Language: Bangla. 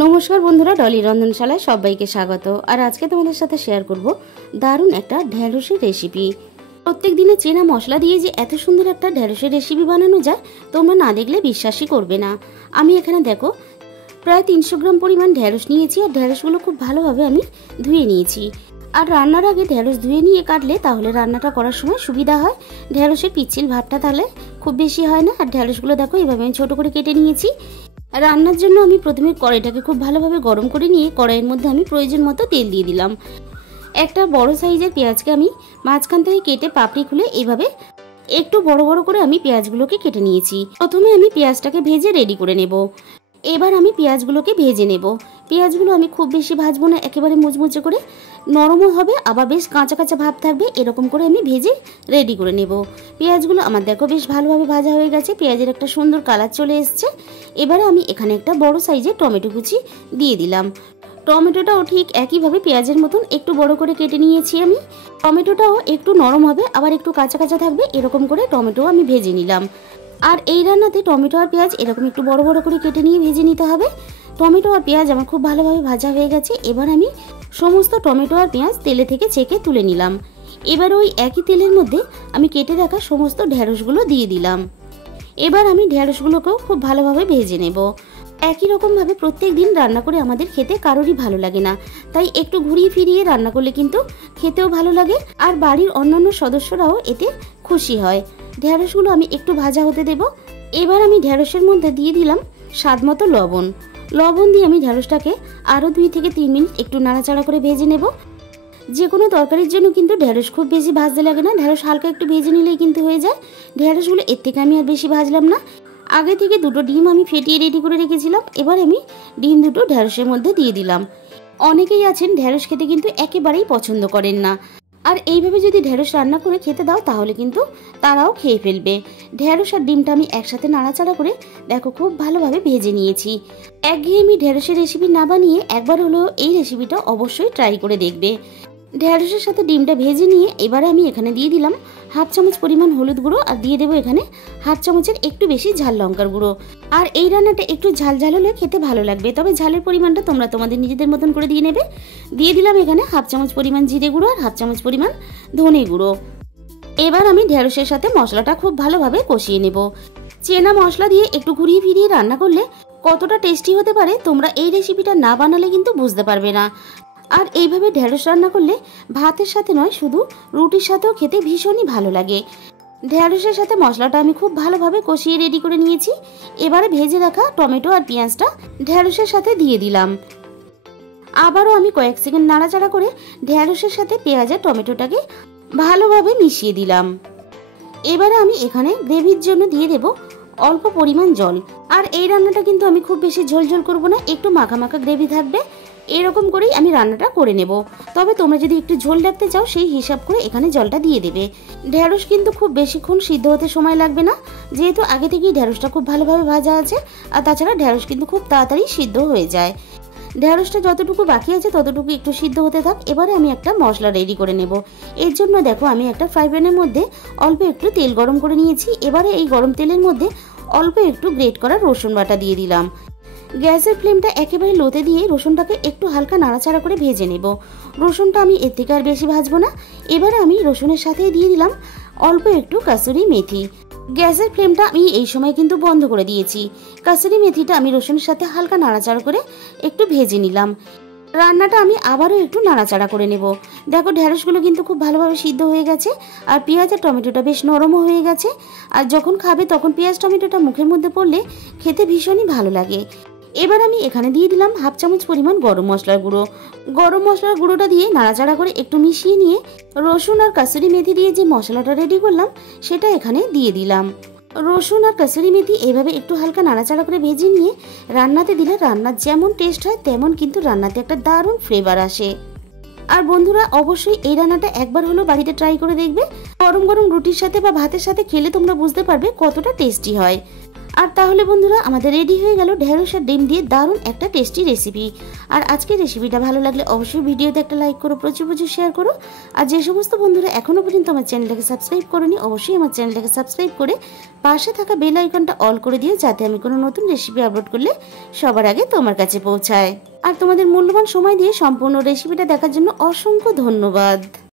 নমস্কার বন্ধুরা, ডলি রন্ধনশালায় সবাইকে স্বাগত। আর আজকে তোমাদের সাথে শেয়ার করব দারুণ একটা ঢেঁড়সের রেসিপি। প্রত্যেক দিনে চেনা মশলা দিয়ে যে এত সুন্দর একটা ঢেঁড়সের রেসিপি বানানো যায় তোমরা না দেখলে বিশ্বাসই করবে না। আমি এখানে দেখো প্রায় 300 গ্রাম পরিমাণ ঢেঁড়স নিয়েছি, আর ঢেঁড়সগুলো খুব ভালোভাবে আমি ধুয়ে নিয়েছি। আর রান্নার আগে ঢেঁড়স ধুয়ে নিয়ে কাটলে তাহলে রান্নাটা করার সময় সুবিধা হয়। ঢেঁড়সের পিচ্ছিল ভাবটা তাহলে খুব বেশি হয় না। আর ঢেঁড়সগুলো দেখো এভাবে আমি ছোটো করে কেটে নিয়েছি। রান্নার জন্য আমি প্রথমে কড়াইটাকে খুব ভালোভাবে গরম করে নিয়ে কড়াইয়ের মধ্যে আমি প্রয়োজন মতো তেল দিয়ে দিলাম। একটা বড় সাইজের পেঁয়াজকে আমি মাঝখান থেকে কেটে পাপড়ি খুলে এভাবে একটু বড় বড় করে আমি পেঁয়াজগুলোকে কেটে নিয়েছি। প্রথমে আমি পেঁয়াজটাকে ভেজে রেডি করে নেব। এবার আমি পেঁয়াজগুলোকে ভেজে নেব। পেঁয়াজগুলো আমি খুব বেশি ভাজবো না, একেবারে মুচমুচে করে, নরমও হবে আবার বেশ কাঁচা কাঁচা ভাব থাকবে, এরকম করে আমি ভেজে রেডি করে নেব। পেঁয়াজগুলো আমার দেখো বেশ ভালোভাবে ভাজা হয়ে গেছে, পেঁয়াজের একটা সুন্দর কালার চলে এসছে। এবারে আমি এখানে একটা বড় সাইজের টমেটো কুচি দিয়ে দিলাম। টমেটোটাও ঠিক একইভাবে পেঁয়াজের মতন একটু বড় করে কেটে নিয়েছি আমি। টমেটোটাও একটু নরম হবে আবার একটু কাঁচা কাঁচা থাকবে, এরকম করে টমেটো আমি ভেজে নিলাম। আর এই রান্নাতে টমেটো আর পেঁয়াজ এরকম একটু বড় বড় করে কেটে নিয়ে ভেজে নিতে হবে। টমেটো আর পেঁয়াজ আমার খুব ভালোভাবে ভাজা হয়ে গেছে। এবার আমি সমস্ত টমেটো আর পেঁয়াজ তেলে থেকে ছেঁকে তুলে নিলাম। এবার ওই একই তেলের মধ্যে আমি কেটে রাখা সমস্ত ঢেঁড়সগুলো দিয়ে দিলাম। এবার আমি ঢেঁড়সগুলোকেও খুব ভালোভাবে ভেজে নেব। একই রকমভাবে প্রত্যেক দিন রান্না করে আমাদের খেতে কারোরই ভালো লাগে না, তাই একটু ঘুরিয়ে ফিরিয়ে রান্না করলে কিন্তু খেতেও ভালো লাগে আর বাড়ির অন্যান্য সদস্যরাও এতে খুশি হয়। ঢেঁড়সগুলো আমি একটু ভাজা হতে দেব। এবার আমি ঢেঁড়সের মধ্যে দিয়ে দিলাম স্বাদ মতো লবণ। লবণ দিয়ে আমি ঢেঁড়সটাকে আরও 2 থেকে 3 মিনিট একটু নাড়াচাড়া করে ভেজে নেব। যে কোনো তরকারির জন্য কিন্তু ঢেঁড়স খুব বেশি ভাজতে লাগে না, ঢেঁড়স হালকা একটু ভেজে নিলেই কিন্তু হয়ে যায়। ঢেঁড়সগুলো এর থেকে আমি আর বেশি ভাজলাম না। আগে থেকে 2টো ডিম আমি ফেটিয়ে রেডি করে রেখেছিলাম। এবার আমি ডিম 2টো ঢেঁড়সের মধ্যে দিয়ে দিলাম। অনেকেই আছেন ঢেঁড়স খেতে কিন্তু একেবারেই পছন্দ করেন না, আর এইভাবে যদি ঢেঁড়স রান্না করে খেতে দাও তাহলে কিন্তু তারাও খেয়ে ফেলবে। ঢেঁড়স আর ডিমটা আমি একসাথে নাড়াচাড়া করে দেখো খুব ভালোভাবে ভেজে নিয়েছি। একঘেয়েমি ঢেঁড়সের রেসিপি না বানিয়ে একবার হলেও এই রেসিপিটা অবশ্যই ট্রাই করে দেখবে। ঢেঁড়সের সাথে ডিমটা ভেজে নিয়ে এবারে আমি এখানে দিয়ে দিলাম 1/2 চামচ পরিমাণ হলুদ গুঁড়ো, আর দিয়ে দেবো এখানে 1/2 চামচের একটু বেশি ঝাল লঙ্কার গুঁড়ো। আর এই রান্নাটা একটু ঝাল ঝাল হলে খেতে ভালো লাগবে, তবে ঝালের পরিমাণটা তোমরা তোমাদের নিজেদের মতন করে দিয়ে নেবে। দিয়ে দিলাম এখানে 1/2 চামচ পরিমাণ জিরে গুঁড়ো আর 1/2 চামচ পরিমাণ ধনে গুঁড়ো। এবার আমি ঢেঁড়সের সাথে মশলাটা খুব ভালোভাবে কষিয়ে নেব। চেনা মশলা দিয়ে একটু ঘুরিয়ে ফিরিয়ে রান্না করলে কতটা টেস্টি হতে পারে তোমরা এই রেসিপিটা না বানালে কিন্তু বুঝতে পারবে না। আর এইভাবে ঢেঁড়স রান্না করলে ভাতের সাথে নয়, শুধু রুটির সাথেও খেতে ভীষণই ভালো লাগে। ঢেঁড়সের সাথে মশলাটা আমি খুব ভালোভাবে কষিয়ে রেডি করে নিয়েছি। এবারে ভেজে রাখা টমেটো আর পেঁয়াজটা ঢেঁড়সের সাথে দিয়ে দিলাম। আবারও আমি কয়েক সেকেন্ড নাড়াচাড়া করে ঢেঁড়সের সাথে পেঁয়াজ আর টমেটোটাকে ভালোভাবে মিশিয়ে দিলাম। এবারে আমি এখানে গ্রেভির জন্য দিয়ে দেব অল্প পরিমাণ জল। আর এই রান্নাটা কিন্তু আমি খুব বেশি ঝোল ঝোল করবো না, একটু মাখা মাখা গ্রেভি থাকবে, এরকম করেই আমি রান্নাটা করে নেব। তবে তোমরা যদি একটু ঝোল রাখতে চাও সেই হিসাব করে এখানে জলটা দিয়ে দেবে। ঢেঁড়স কিন্তু খুব বেশিক্ষণ সিদ্ধ হতে সময় লাগবে না, যেহেতু আগে থেকেই ঢেঁড়সটা খুব ভালোভাবে ভাজা আছে। আর তাছাড়া ঢেঁড়স কিন্তু খুব তাড়াতাড়ি সিদ্ধ হয়ে যায়। ঢেঁড়সটা যতটুকু বাকি আছে ততটুকু একটু সিদ্ধ হতে থাক। এবারে আমি একটা মশলা রেডি করে নেব। এর জন্য দেখো আমি একটা ফ্রাই প্যানের মধ্যে অল্প একটু তেল গরম করে নিয়েছি। এবারে এই গরম তেলের মধ্যে অল্প একটু গ্রেট করা রসুন বাটা দিয়ে দিলাম। গ্যাসের ফ্লেমটা একেবারে লোতে দিয়ে রসুনটাকে একটু হালকা নাড়াচাড়া করে ভেজে নেব। রসুনটা আমি এর থেকে আর বেশি ভাজবো না। এবারে আমি রসুনের সাথে দিয়ে দিলাম অল্প একটু কাসুরি মেথি। গ্যাসের ফ্লেমটা আমি এই সময় কিন্তু বন্ধ করে দিয়েছি। কাসুরি মেথিটা আমি রসুনের সাথে হালকা নাড়াচাড়া করে একটু ভেজে নিলাম। রান্নাটা আমি আবারও একটু নাড়াচাড়া করে নেব। দেখো ঢেঁড়সগুলো কিন্তু খুব ভালোভাবে সিদ্ধ হয়ে গেছে, আর পেঁয়াজ আর টমেটোটা বেশ নরমও হয়ে গেছে। আর যখন খাবে তখন পেঁয়াজ টমেটোটা মুখের মধ্যে পড়লে খেতে ভীষণই ভালো লাগে। এবার আমি এখানে দিয়ে দিলাম 1/2 চামচ পরিমাণ গরম মশলার গুঁড়ো। গরম মশলার গুঁড়োটা দিয়ে নাড়াচাড়া করে একটু মিশিয়ে নিয়ে রসুন আর কাসুরি মেথি দিয়ে যে মশলাটা রেডি করলাম সেটা এখানে দিয়ে দিলাম। রসুন আর কাসুরি মেথি এভাবে একটু হালকা নাড়াচাড়া করে ভেজে নিয়ে রান্নাতে দিলে রান্নার যেমন টেস্ট হয় তেমন কিন্তু রান্নাতে একটা দারুণ ফ্লেভার আসে। আর বন্ধুরা অবশ্যই এই রান্নাটা একবার হলো বাড়িতে ট্রাই করে দেখবে। গরম গরম রুটির সাথে বা ভাতের সাথে খেলে তোমরা বুঝতে পারবে কতটা টেস্টি হয়। আর তাহলে বন্ধুরা আমাদের রেডি হয়ে গেল ঢেঁড়স আর ডিম দিয়ে দারুণ একটা টেস্টি রেসিপি। আর আজকের রেসিপিটা ভালো লাগলে অবশ্যই ভিডিওতে একটা লাইক করো, প্রচুর প্রচুর শেয়ার করো। আর যে সমস্ত বন্ধুরা এখনো পর্যন্ত আমার চ্যানেলটাকে সাবস্ক্রাইব করোনি, অবশ্যই আমার চ্যানেলটাকে সাবস্ক্রাইব করে পাশে থাকা বেল আইকনটা অল করে দিও, যাতে আমি কোনো নতুন রেসিপি আপলোড করলে সবার আগে তোমার কাছে পৌঁছায়। আর তোমাদের মূল্যবান সময় দিয়ে সম্পূর্ণ রেসিপিটা দেখার জন্য অসংখ্য ধন্যবাদ।